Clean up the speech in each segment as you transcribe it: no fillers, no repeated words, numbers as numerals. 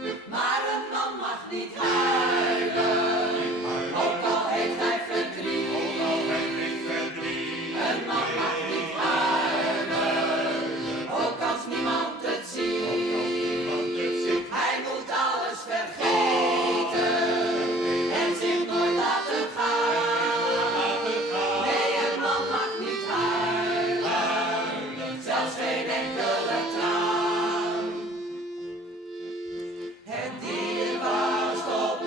Maar een man mag niet huilen, ook al heeft hij verdriet. Een man mag niet huilen, ook als niemand het ziet. Hij moet alles vergeten en zich nooit laten gaan. Nee, een man mag niet huilen, zelfs geen enkele traan. Het dier was op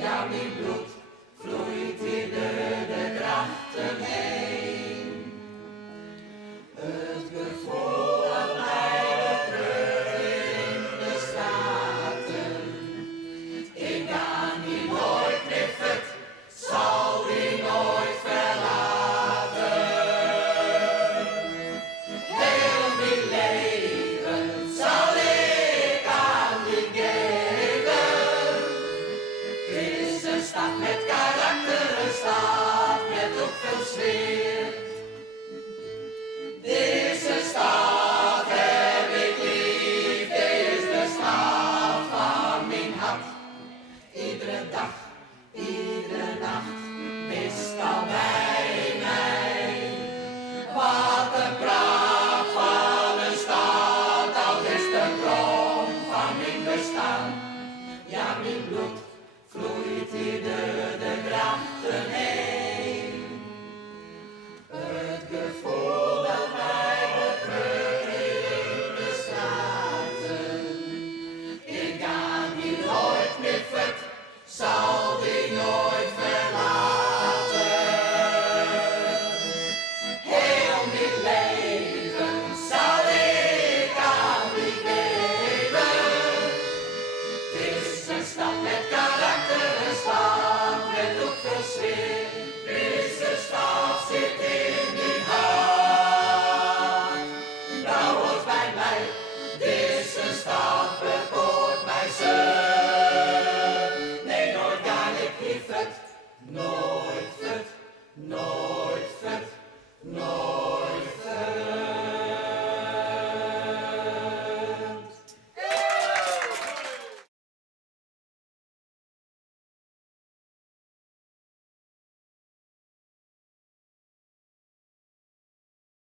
Ja, mijn bloed vloeit hier door de grachten heen. Het gevoel dat mij terug in de straten. Ik ga niet nooit meer vet, zal die nooit verlaten. Heel mijn leven zal ik aan die geven. Het is een stad met karakter, een stad met ook veel sfeer. Deze stad heb ik lief, dit is de stad van mijn hart. Iedere dag, iedere nacht, mist al bij mij. Wat een pracht van een stad, al is de bron van mijn bestaan. Ja, mijn bloed vloeit hier door de grachten heen. Het gevoel dat mij bedrukt in de straten. Ik ga die nooit meer vet, zal die nooit verlaten. Heel mijn leven zal ik aan die geven. Het is een stad met karakter, een stad met ook veel sfeer.